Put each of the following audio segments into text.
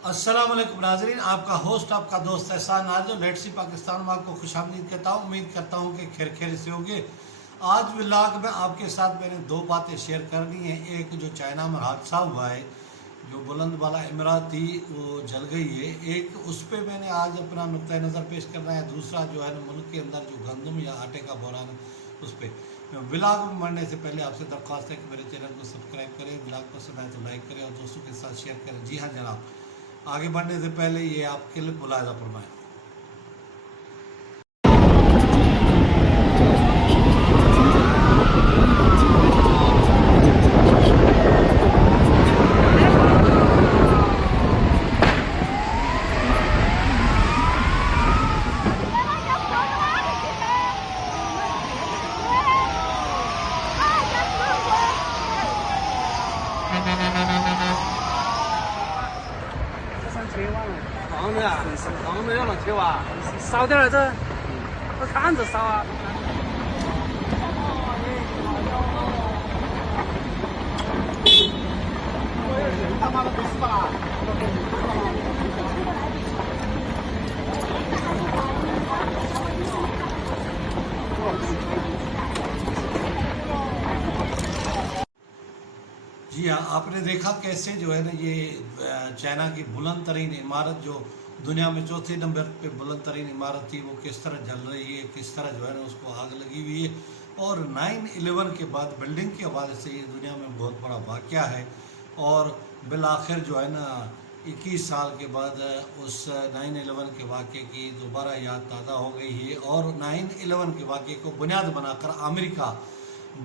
अस्सलाम वालेकुम नाजरीन, आपका होस्ट आपका दोस्त एहसान नाजर लेट सी पाकिस्तान में आपको खुशामदीद कहता हूँ। उम्मीद करता हूँ कि खैर खैर से होंगे। आज व्लॉग में आपके साथ मैंने दो बातें शेयर करनी है। एक जो चाइना में हादसा हुआ है, जो बुलंद वाला इमारत थी वो जल गई है, एक उस पर मैंने आज अपना नुक्ता नज़र पेश करना है। दूसरा जो है मुल्क के अंदर जो गंदम या आटे का बहरान है उस पर। व्लॉग में बढ़ने से पहले आपसे दरख्वास्त है कि मेरे चैनल को सब्सक्राइब करें, व्लॉग पसंद आए तो लाइक करें और दोस्तों के साथ शेयर करें। जी हाँ जनाब, आगे बढ़ने से पहले ये आपके लिए मुलाहिजा फरमाएं। 房子要能去哇？少点儿这，我看着少啊。他妈的不是吧जी हाँ, आपने देखा कैसे जो है ना ये चाइना की बुलंद तरीन इमारत, जो दुनिया में चौथे नंबर पे बुलंद तरीन इमारत थी, वो किस तरह जल रही है, किस तरह जो है ना उसको आग लगी हुई है। और 9/11 के बाद बिल्डिंग के हवाले से ये दुनिया में बहुत बड़ा वाक़या है। और बिलाखिर जो है ना 21 साल के बाद उस 9/11 के वाक़े की दोबारा याद ताज़ा हो गई है। और 9/11 के वाक़े को बुनियाद बनाकर अमेरिका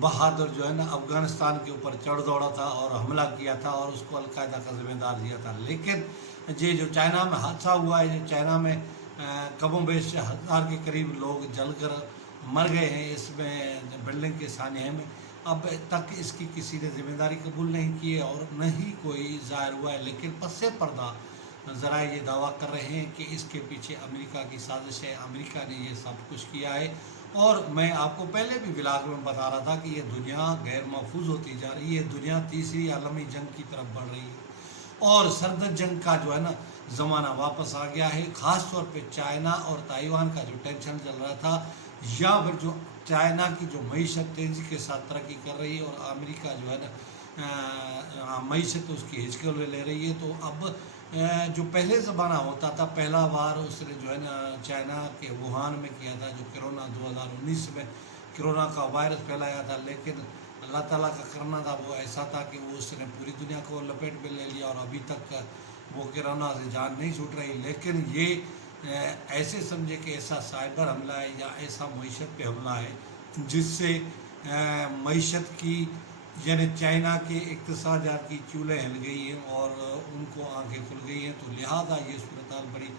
बहादुर जो है ना अफ़गानिस्तान के ऊपर चढ़ दौड़ा था और हमला किया था और उसको अलकायदा का जिम्मेदार दिया था। लेकिन ये जो चाइना में हादसा हुआ है, जो चाइना में कमों बेश 1000 के करीब लोग जलकर मर गए हैं इसमें बिल्डिंग के सानिए में, अब तक इसकी किसी ने जिम्मेदारी कबूल नहीं की है और न ही कोई ज़ाहिर हुआ है। लेकिन पस्से पर्दा ज़रा ये दावा कर रहे हैं कि इसके पीछे अमेरिका की साजिश है, अमेरिका ने ये सब कुछ किया है। और मैं आपको पहले भी व्लॉग में बता रहा था कि ये दुनिया गैर महफूज होती जा रही है, दुनिया तीसरी आलमी जंग की तरफ बढ़ रही है और सर्द जंग का जो है ना ज़माना वापस आ गया है। ख़ास तौर पे चाइना और ताइवान का जो टेंशन चल रहा था, या फिर जो चाइना की जो मईशत तेज़ी के साथ तरक्की कर रही है और अमेरिका जो है ना मईशत उसकी हिचकल ले रही है। तो अब जो पहले ज़माना होता था, पहला बार उसने जो है ना चाइना के वुहान में किया था, जो कोरोना 2019 में कोरोना का वायरस फैलाया था। लेकिन अल्लाह ताला का करना था वो ऐसा था कि वो उसने पूरी दुनिया को लपेट में ले लिया और अभी तक वो कोरोना से जान नहीं छूट रही। लेकिन ये ऐसे समझे कि ऐसा साइबर हमला है या ऐसा मईशत पे हमला है जिससे मईशत की यानी चाइना के इक़्तिसादात की चूल्हे हिल गई हैं और उनको आंखें खुल गई हैं। तो लिहाजा ये सूरत बड़ी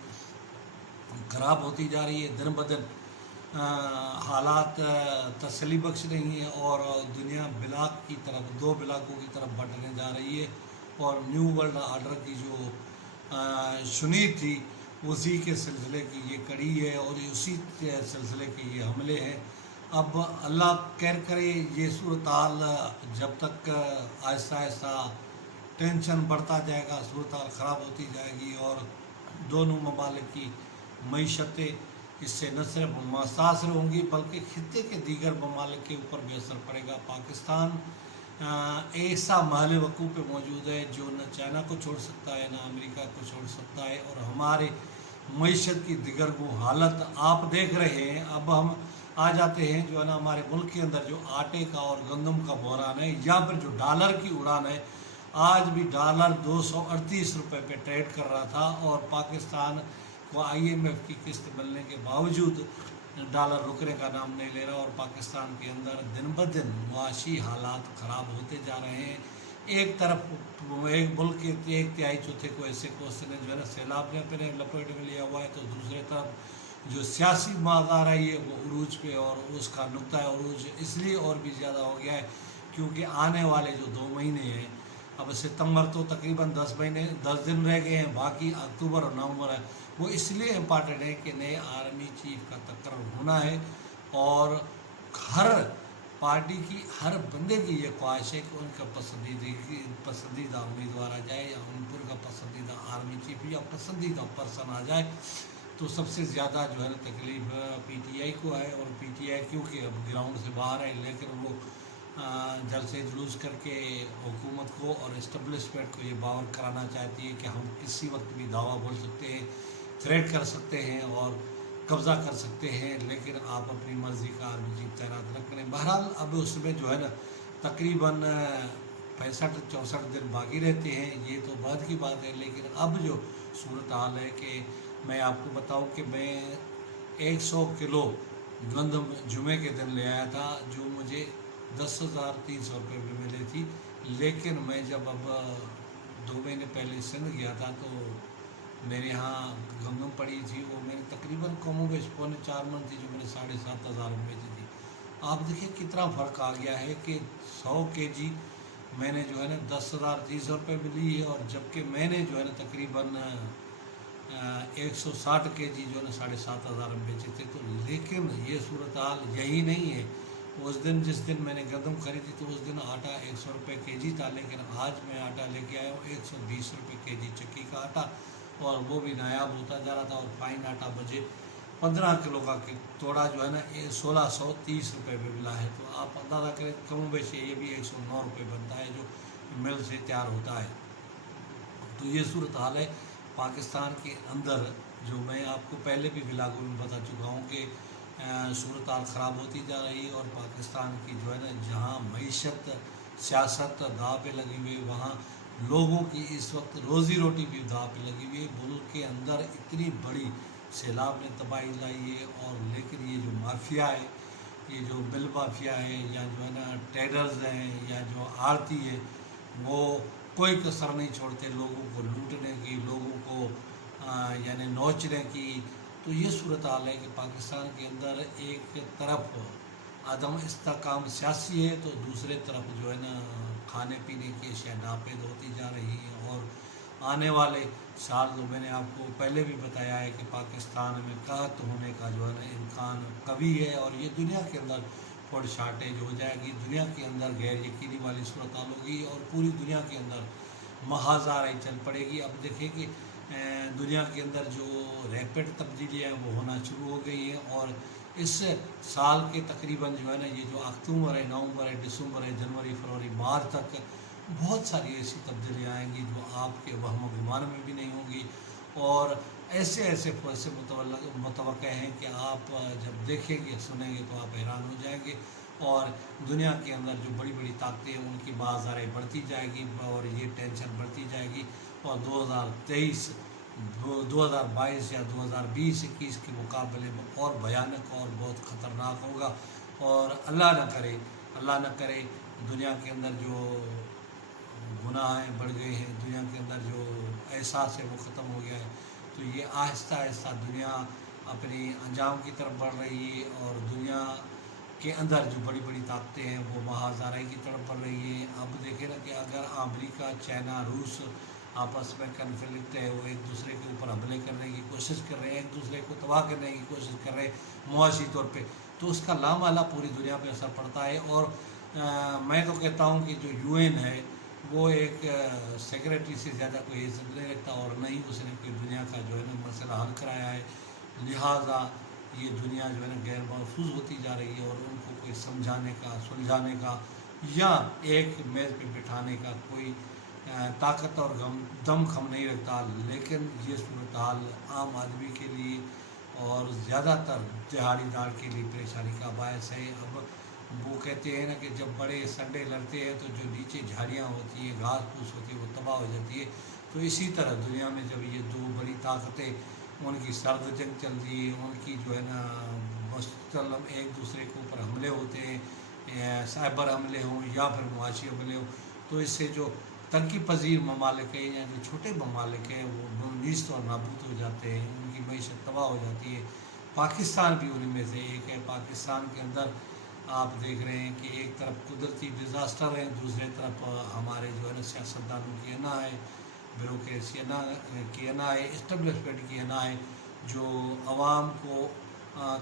ख़राब होती जा रही है। दिन ब दिन हालात तसल्ली बख्श नहीं है और दुनिया ब्लाक की तरफ, दो ब्लाकों की तरफ बढ़ने जा रही है। और न्यू वर्ल्ड आर्डर की जो शुनीद थी उसी के सिलसिले की ये कड़ी है और उसी सिलसिले के ये हमले हैं। अब अल्लाह खैर करे, ये सूरत हाल जब तक आहिस्ता आहिस्ता टेंशन बढ़ता जाएगा, सूरत हाल ख़राब होती जाएगी और दोनों ममालिक की मईशतें इससे न सिर्फ मुतासर होंगी बल्कि खित्ते के दीगर ममालिक के ऊपर भी असर पड़ेगा। पाकिस्तान ऐसा महल वकूफ़ पे मौजूद है जो न चाइना को छोड़ सकता है न अमेरिका को छोड़ सकता है और हमारे मईशत की दिगरगू हालत आप देख रहे हैं। अब हम आ जाते हैं जो है ना हमारे मुल्क के अंदर जो आटे का और गंदम का बहरान है या फिर जो डॉलर की उड़ान है। आज भी डॉलर 238 रुपये पे ट्रेड कर रहा था और पाकिस्तान को IMF की किस्त मिलने के बावजूद डॉलर रुकने का नाम नहीं ले रहा और पाकिस्तान के अंदर दिन ब दिन मुआशी हालात ख़राब होते जा रहे हैं। एक तरफ एक मुल्क के 1/3 को ऐसे को उसने जो है ना सैलाब ने अपने लपेट में लिया हुआ है, तो दूसरे तरफ जो सियासी माज़ार है ये वो उरूज पे और उसका नुक्ता उरूज इसलिए और भी ज़्यादा हो गया है क्योंकि आने वाले जो 2 महीने हैं, अब सितंबर तो तकरीबन 10 दिन रह गए हैं, बाकी अक्टूबर और नवंबर है, वो इसलिए इम्पॉर्टेंट है कि नए आर्मी चीफ का तकर्र होना है और हर पार्टी की हर बंदे की ये ख्वाहिश है कि उनका पसंदीदा उम्मीदवार आ जाए या उनका पसंदीदा आर्मी चीफ या पसंदीदा पर्सन आ जाए तो सबसे ज़्यादा जो है ना तकलीफ पीटीआई को है। और पीटीआई क्योंकि अब ग्राउंड से बाहर है, लेकिन वो जलसे जुलूस करके हुकूमत को और इस्टब्लिशमेंट को ये बावर कराना चाहती है कि हम किसी वक्त भी दावा बोल सकते हैं, थ्रेट कर सकते हैं और कब्ज़ा कर सकते हैं, लेकिन आप अपनी मर्ज़ी का आर्मी चीफ तैनात न करें। बहरहाल अब उसमें जो है ना तकरीबन 65-64 दिन बाकी रहते हैं, ये तो बाद की बात है। लेकिन अब जो सूरत हाल है कि मैं आपको बताऊं कि मैं 100 किलो गंदम जुमे के दिन ले आया था, जो मुझे 10,300 रुपये में मिली थी। लेकिन मैं जब अब 2 महीने पहले सिंध गया था तो मेरे यहाँ गंदम पड़ी थी, वो मैंने तकरीबन कमोबेश 4 मन थी, जो मैंने 7,500 रुपये की थी। आप देखिए कितना फ़र्क आ गया है कि 100 kg मैंने जो है ना 10,300 रुपये मिली है, और जबकि मैंने जो है ना तकरीबन 160 kg जो है ना 7,500 में बेचे थे। तो लेकिन ये सूरत हाल यही नहीं है। उस दिन जिस दिन मैंने गंदम खरीदी तो उस दिन आटा 100 रुपये kg था, लेकिन आज मैं आटा लेके आया हूँ 120 रुपये kg चक्की का आटा, और वो भी नायाब होता जा रहा था। और फाइन आटा मुझे 15 किलो का तोड़ा जो है ना 1,630 रुपये में मिला है। तो आप अंदाज़ा करें कम बेशे ये भी 109 रुपये बनता है जो मिल से तैयार होता है। तो ये सूरत हाल है पाकिस्तान के अंदर, जो मैं आपको पहले भी व्लॉगों में बता चुका हूँ कि सूरत हाल ख़राब होती जा रही है। और पाकिस्तान की जो है ना जहाँ मईशत सियासत दाव पे लगी हुई है, वहाँ लोगों की इस वक्त रोज़ी रोटी भी दाव पे लगी हुई है। मुल्क के अंदर इतनी बड़ी सैलाब ने तबाही लाई है, और लेकिन ये जो माफिया है, ये जो बिल माफिया है, या जो है ना ट्रेडर्स हैं, या जो आड़ती है, वो कोई कसर नहीं छोड़ते लोगों को लूटने की, लोगों को यानी नोचने की। तो ये सूरत हाल है कि पाकिस्तान के अंदर एक तरफ आदम इस्तेकाम सियासी है, तो दूसरे तरफ जो है ना खाने पीने की अशिया नापेद होती जा रही है। और आने वाले साल तो मैंने आपको पहले भी बताया है कि पाकिस्तान में कहत होने का जो है ना इम्कान कभी है, और ये दुनिया के अंदर फूड शार्टेज हो जाएगी, दुनिया के अंदर गैर यकीनी वाली सूरत हाल होगी, और पूरी दुनिया के अंदर महाजाराई चल पड़ेगी। अब देखिए कि दुनिया के अंदर जो रैपिड तब्दीलियाँ हैं वो होना शुरू हो गई हैं, और इस साल के तकरीबन जो है ना ये जो अक्टूबर है, नवंबर है, दिसंबर है, जनवरी, फरवरी, मार्च तक बहुत सारी ऐसी तब्दीलियाँ आएंगी जो आपके वहम गुमान में भी नहीं होंगी। और ऐसे ऐसे फैसले मुतवक्के हैं कि आप जब देखेंगे सुनेंगे तो आप हैरान हो जाएंगे। और दुनिया के अंदर जो बड़ी बड़ी ताकतें हैं उनकी बाज़ारें बढ़ती जाएगी, और ये टेंशन बढ़ती जाएगी। और 2023 2022 या 2020-21 के मुकाबले में और भयानक और बहुत ख़तरनाक होगा। और अल्लाह न करे दुनिया के अंदर जो गुनाहें बढ़ गए हैं, दुनिया के अंदर जो एहसास है वो ख़त्म हो गया है। तो ये आहिस्ता आहिस्ता दुनिया अपनी अंजाम की तरफ बढ़ रही है, और दुनिया के अंदर जो बड़ी बड़ी ताकतें हैं वो महाजाराई की तरफ बढ़ रही है। अब देखें ना कि अगर अमेरिका, चाइना, रूस आपस में कन्फ्लिक्ट है, वो एक दूसरे के ऊपर हमले करने की कोशिश कर रहे हैं, एक दूसरे को तबाह करने की कोशिश कर रहे हैं मुआशी तौर पे, तो उसका लामाला पूरी दुनिया पे असर पड़ता है। और मैं तो कहता हूँ कि जो यूएन है वो एक सेक्रेटरी से ज़्यादा कोई इज्जत नहीं रखता, और न ही उसने कोई दुनिया का जो है ना मसला हल कराया है। लिहाजा ये दुनिया जो है ना गैर महफूज होती जा रही है, और उनको कोई समझाने का, सुलझाने का या एक मेज़ पे बिठाने का कोई ताकत और दम खम नहीं रखता। लेकिन ये सूरत हाल आम आदमी के लिए और ज़्यादातर दिहाड़ीदार के लिए परेशानी का बायस है। अब वो कहते हैं ना कि जब बड़े संडे लड़ते हैं तो जो नीचे झाड़ियाँ होती हैं, घास फूस होती है, वो तबाह हो जाती है। तो इसी तरह दुनिया में जब ये दो बड़ी ताकतें उनकी सर्द जंग चल रही है, उनकी जो है ना मुस्तलम एक दूसरे के ऊपर हमले होते हैं, साइबर हमले हों या फिर मुआशी हमले हों, तो इससे जो तरक्की पजीर ममालिक हैं या जो छोटे ममालिक हैं वो नीस्त और नाबूद हो जाते हैं, उनकी मईशत तबाह हो जाती है। पाकिस्तान भी उनमें से एक है। पाकिस्तान के अंदर आप देख रहे हैं कि एक तरफ कुदरती डिज़ास्टर है, दूसरे तरफ हमारे जो है ना सियासतदानों की अना है, ब्यूरोक्रेसी की अना है, इस्टब्लिशमेंट की अना है, जो आवाम को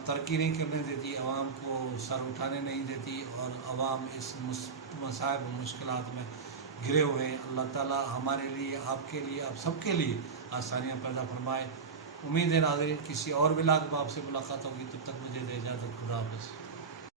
तरक्की नहीं करने देती, आवाम को सर उठाने नहीं देती, और आवाम इस मसाइब मुश्किलात में घिरे हुए हैं। अल्लाह ताला हमारे लिए, आपके लिए, आप सबके लिए आसानियाँ पैदा फरमाए। उम्मीद है नाज़रीन किसी और व्लॉग में आपसे मुलाकात होगी, तब तक मुझे दे इजाज़त। खुदा हाफ़िज़।